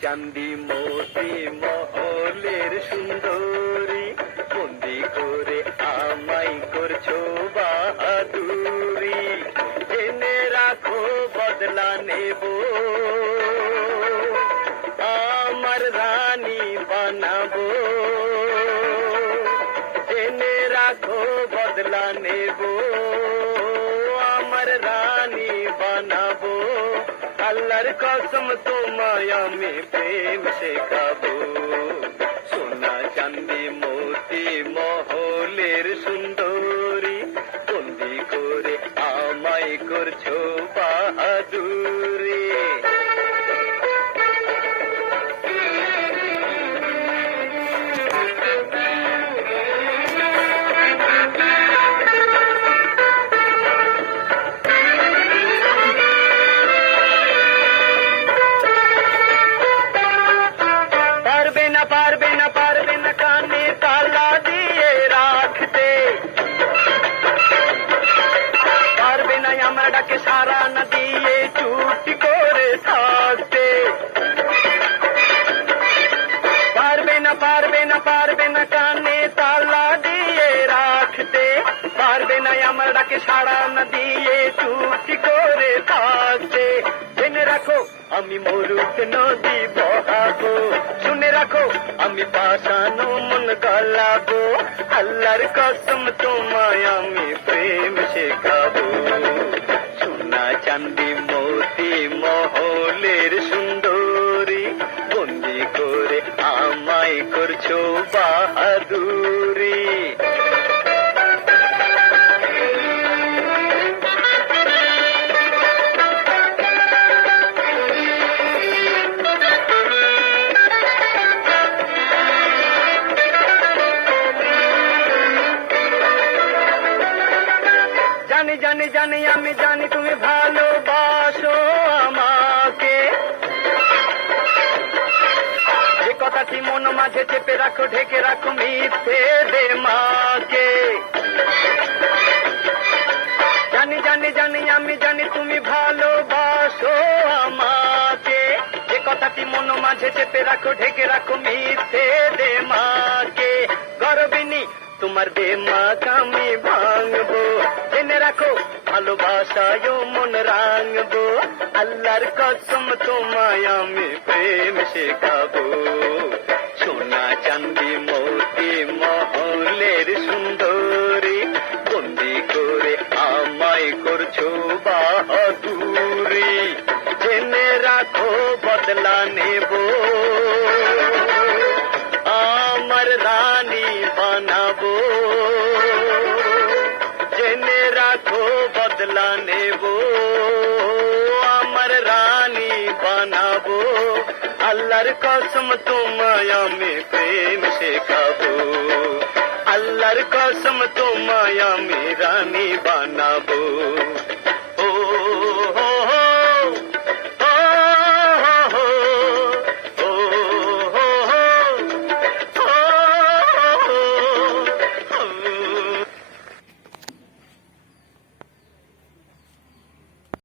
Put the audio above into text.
চান্দি মতি মহলের সুন্দরী, বন্দি করে আমায় করছো বাহাদুরি। জেনে রাখো বদলা নেব, আমার রানী বানাবো। জেনে রাখো বদলা নেব, আমার রানী বানাবো। আল্লাহর কসম তোমায় আমি প্রেম শেখাবো। সোনা চান্দি মতি মহলের সুন্দরী, বন্দি করে আমায় করছো বাহাদুরি। পারবে না কানে তালা দিয়ে রাখতে, পারবে না আমার ডাকে সারা না দিয়ে চুপটি করে থাকতে। পারবে না কানে তালা দিয়ে রাখতে, পারবে না আমার ডাকে সারা না দিয়ে চুপটি করে থাকতে। জেনে রাখো আমি মরুক নদী বহাবো, শুনে রাখো আমি পাশানো মন গলাবো। আল্লাহর কসম তোমায় আমি প্রেম শেখাবো। সোনা চান্দি মতি মহলের সুন্দরী, বন্দি করে আমায় করছো বাহাদুরি। জানি আমি জানি তুমি ভালোবাসো আমাকে, যে কথাটি মন মাঝে চেপে রাখো ঢেকে রাখো মিথ্যে দে মাকে। জানি আমি জানি তুমি ভালোবাসো আমাকে, যে কথাটি মন মাঝে চেপে রাখো ঢেকে রাখো মিথ্যে দে মাকে। গর্বিনী তোমার দেমাগ আমি ভাঙবো, জেনে রাখো ভালোবাসায় মন রাঙবো। আল্লাহর কসম তোমায় আমি প্রেম শেখাবো। সোনা চান্দি মতি মহলের সুন্দরী, বন্দি করে আমায় করছো বাহাদুরি। জেনে রাখো বদলা নেব, আমার রানী বানাবো। জেনে রাখো বদলা নেব, আমার রানী বানাবো। আল্লাহর কসম তোমায় আমি প্রেম শেখাবো। আল্লাহর কসম তোমায় আমি রানী বানাবো।